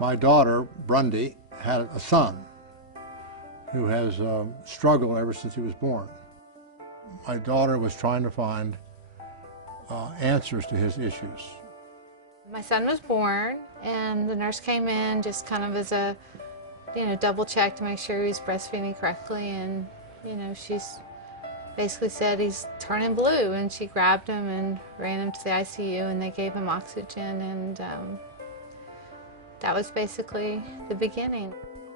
My daughter, Brundy, had a son who has struggled ever since he was born. My daughter was trying to find answers to his issues. My son was born, and the nurse came in just kind of as a, double check to make sure he's breastfeeding correctly, and, she's basically said he's turning blue, and she grabbed him and ran him to the ICU, and they gave him oxygen, and that was basically the beginning.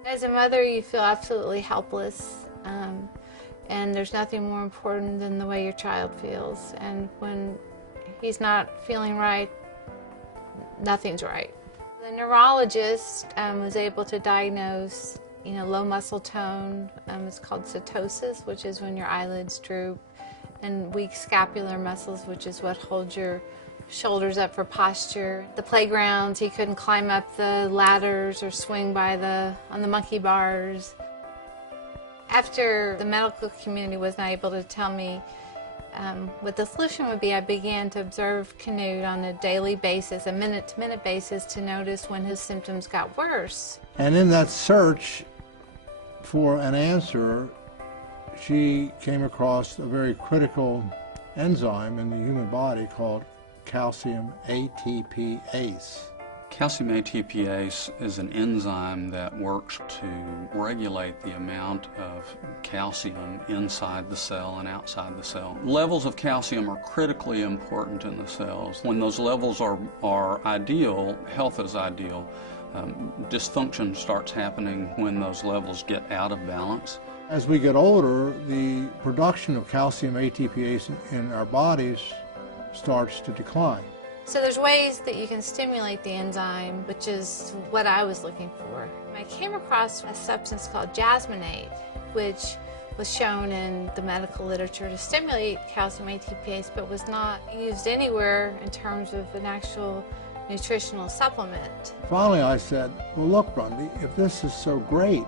As a mother, you feel absolutely helpless, and there's nothing more important than the way your child feels, and when he's not feeling right, nothing's right. The neurologist was able to diagnose, low muscle tone. It's called setosis, which is when your eyelids droop, and weak scapular muscles, which is what holds your shoulders up for posture. The playgrounds, he couldn't climb up the ladders or swing on the monkey bars. After the medical community was not able to tell me what the solution would be, I began to observe Canute on a daily basis, a minute-to-minute basis, to notice when his symptoms got worse. And in that search for an answer, she came across a very critical enzyme in the human body called calcium ATPase. Calcium ATPase is an enzyme that works to regulate the amount of calcium inside the cell and outside the cell. Levels of calcium are critically important in the cells. When those levels are ideal, health is ideal. Dysfunction starts happening when those levels get out of balance. As we get older, the production of calcium ATPase in our bodies starts to decline. So there's ways that you can stimulate the enzyme, which is what I was looking for. I came across a substance called jasmonate, which was shown in the medical literature to stimulate calcium ATPase, but was not used anywhere in terms of an actual nutritional supplement. Finally, I said, well, look, Brundy, if this is so great,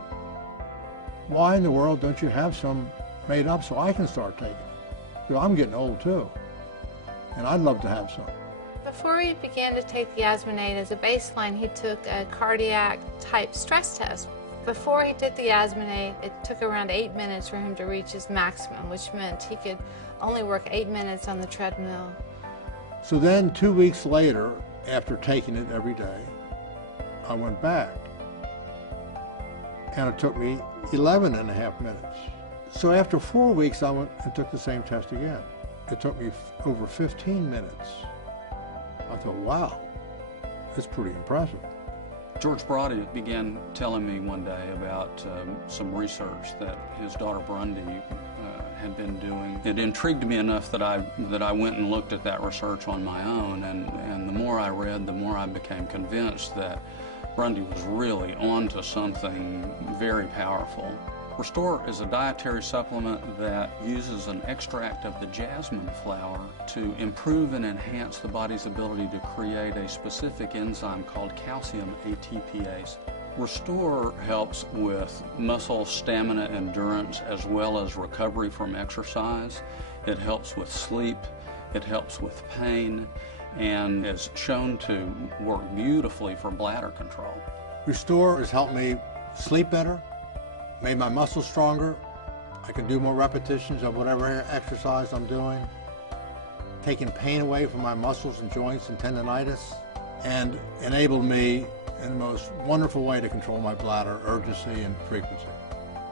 why in the world don't you have some made up so I can start taking it? Because I'm getting old too, and I'd love to have some. Before he began to take the jasmonate as a baseline, he took a cardiac type stress test. Before he did the jasmonate, it took around 8 minutes for him to reach his maximum, which meant he could only work 8 minutes on the treadmill. So then 2 weeks later, after taking it every day, I went back, and it took me 11 and a half minutes. So after 4 weeks, I went and took the same test again. It took me over 15 minutes. I thought, wow, that's pretty impressive. George Brody began telling me one day about some research that his daughter Brundy had been doing. It intrigued me enough that I went and looked at that research on my own, and the more I read, the more I became convinced that Brundy was really onto something very powerful. Restor is a dietary supplement that uses an extract of the jasmine flower to improve and enhance the body's ability to create a specific enzyme called calcium ATPase. Restor helps with muscle stamina endurance as well as recovery from exercise. It helps with sleep, it helps with pain, and is shown to work beautifully for bladder control. Restor has helped me sleep better, made my muscles stronger. I can do more repetitions of whatever exercise I'm doing, taking pain away from my muscles and joints and tendonitis, and enabled me in the most wonderful way to control my bladder, urgency and frequency.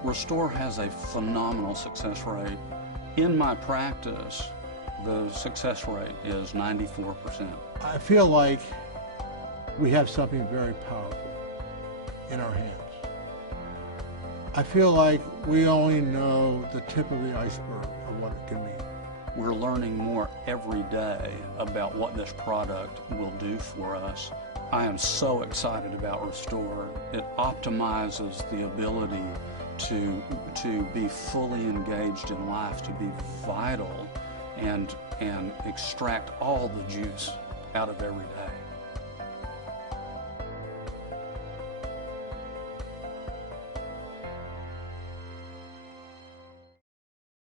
Restor has a phenomenal success rate. In my practice, the success rate is 94%. I feel like we have something very powerful in our hands. I feel like we only know the tip of the iceberg of what it can mean. We're learning more every day about what this product will do for us. I am so excited about Restor. It optimizes the ability to be fully engaged in life, to be vital, and extract all the juice out of every day.